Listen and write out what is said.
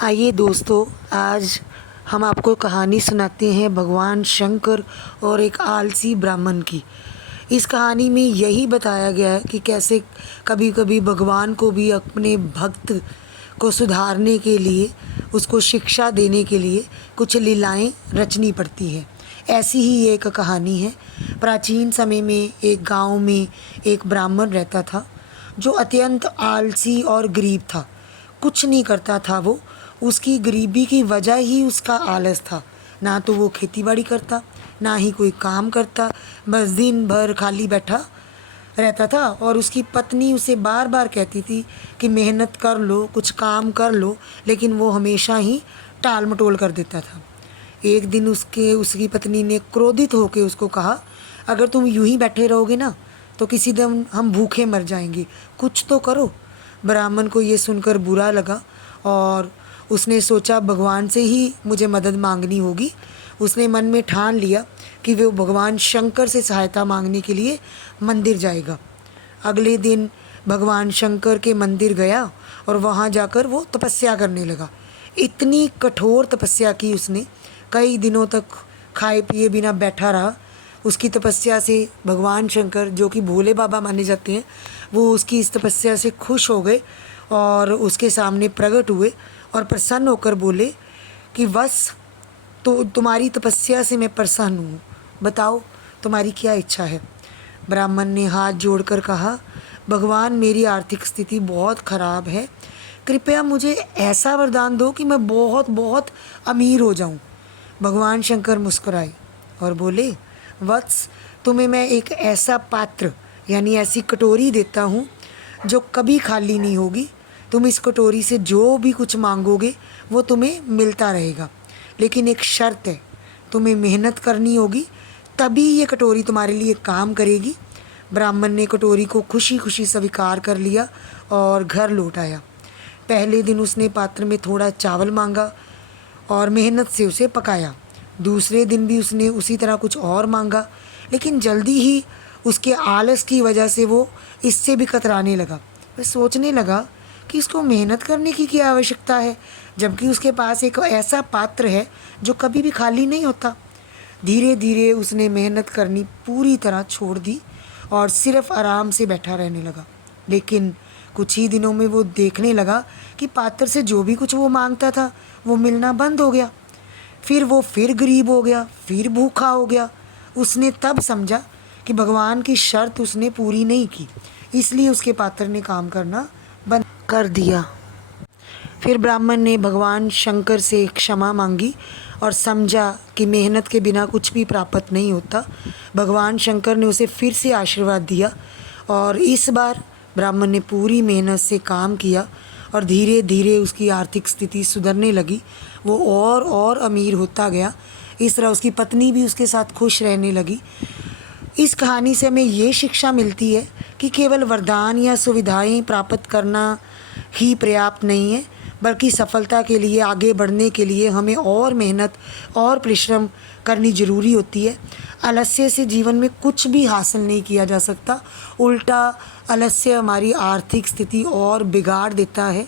आइए दोस्तों, आज हम आपको कहानी सुनाते हैं भगवान शंकर और एक आलसी ब्राह्मण की। इस कहानी में यही बताया गया है कि कैसे कभी कभी भगवान को भी अपने भक्त को सुधारने के लिए, उसको शिक्षा देने के लिए कुछ लीलाएं रचनी पड़ती हैं। ऐसी ही एक कहानी है। प्राचीन समय में एक गांव में एक ब्राह्मण रहता था जो अत्यंत आलसी और गरीब था। कुछ नहीं करता था वो। उसकी गरीबी की वजह ही उसका आलस था। ना तो वो खेती बाड़ी करता, ना ही कोई काम करता, बस दिन भर खाली बैठा रहता था। और उसकी पत्नी उसे बार बार कहती थी कि मेहनत कर लो, कुछ काम कर लो, लेकिन वो हमेशा ही टाल मटोल कर देता था। एक दिन उसकी पत्नी ने क्रोधित होकर उसको कहा, अगर तुम यूं ही बैठे रहोगे ना तो किसी दिन हम भूखे मर जाएंगे, कुछ तो करो। ब्राह्मण को ये सुनकर बुरा लगा और उसने सोचा भगवान से ही मुझे मदद मांगनी होगी। उसने मन में ठान लिया कि वो भगवान शंकर से सहायता मांगने के लिए मंदिर जाएगा। अगले दिन भगवान शंकर के मंदिर गया और वहाँ जाकर वो तपस्या करने लगा। इतनी कठोर तपस्या की उसने, कई दिनों तक खाए पिए बिना बैठा रहा। उसकी तपस्या से भगवान शंकर, जो कि भोले बाबा माने जाते हैं, वो उसकी इस तपस्या से खुश हो गए और उसके सामने प्रकट हुए और प्रसन्न होकर बोले कि बस तो तुम्हारी तपस्या से मैं प्रसन्न हूँ, बताओ तुम्हारी क्या इच्छा है। ब्राह्मण ने हाथ जोड़कर कहा, भगवान मेरी आर्थिक स्थिति बहुत ख़राब है, कृपया मुझे ऐसा वरदान दो कि मैं बहुत बहुत अमीर हो जाऊँ। भगवान शंकर मुस्कुराए और बोले, वत्स तुम्हें मैं एक ऐसा पात्र यानी ऐसी कटोरी देता हूँ जो कभी खाली नहीं होगी। तुम इस कटोरी से जो भी कुछ मांगोगे वो तुम्हें मिलता रहेगा, लेकिन एक शर्त है, तुम्हें मेहनत करनी होगी, तभी ये कटोरी तुम्हारे लिए काम करेगी। ब्राह्मण ने कटोरी को खुशी खुशी स्वीकार कर लिया और घर लौट आया। पहले दिन उसने पात्र में थोड़ा चावल मांगा और मेहनत से उसे पकाया। दूसरे दिन भी उसने उसी तरह कुछ और मांगा, लेकिन जल्दी ही उसके आलस की वजह से वो इससे भी कतराने लगा। वह सोचने लगा कि इसको मेहनत करने की क्या आवश्यकता है, जबकि उसके पास एक ऐसा पात्र है जो कभी भी खाली नहीं होता। धीरे धीरे उसने मेहनत करनी पूरी तरह छोड़ दी और सिर्फ आराम से बैठा रहने लगा। लेकिन कुछ ही दिनों में वो देखने लगा कि पात्र से जो भी कुछ वो मांगता था वो मिलना बंद हो गया। फिर वो फिर गरीब हो गया, फिर भूखा हो गया। उसने तब समझा कि भगवान की शर्त उसने पूरी नहीं की, इसलिए उसके पात्र ने काम करना बंद कर दिया। फिर ब्राह्मण ने भगवान शंकर से क्षमा मांगी और समझा कि मेहनत के बिना कुछ भी प्राप्त नहीं होता। भगवान शंकर ने उसे फिर से आशीर्वाद दिया और इस बार ब्राह्मण ने पूरी मेहनत से काम किया और धीरे धीरे उसकी आर्थिक स्थिति सुधरने लगी। वो और अमीर होता गया। इस तरह उसकी पत्नी भी उसके साथ खुश रहने लगी। इस कहानी से हमें ये शिक्षा मिलती है कि केवल वरदान या सुविधाएं प्राप्त करना ही पर्याप्त नहीं है, बल्कि सफलता के लिए, आगे बढ़ने के लिए हमें और मेहनत और परिश्रम करनी ज़रूरी होती है। आलस्य से जीवन में कुछ भी हासिल नहीं किया जा सकता। उल्टा आलस्य हमारी आर्थिक स्थिति और बिगाड़ देता है।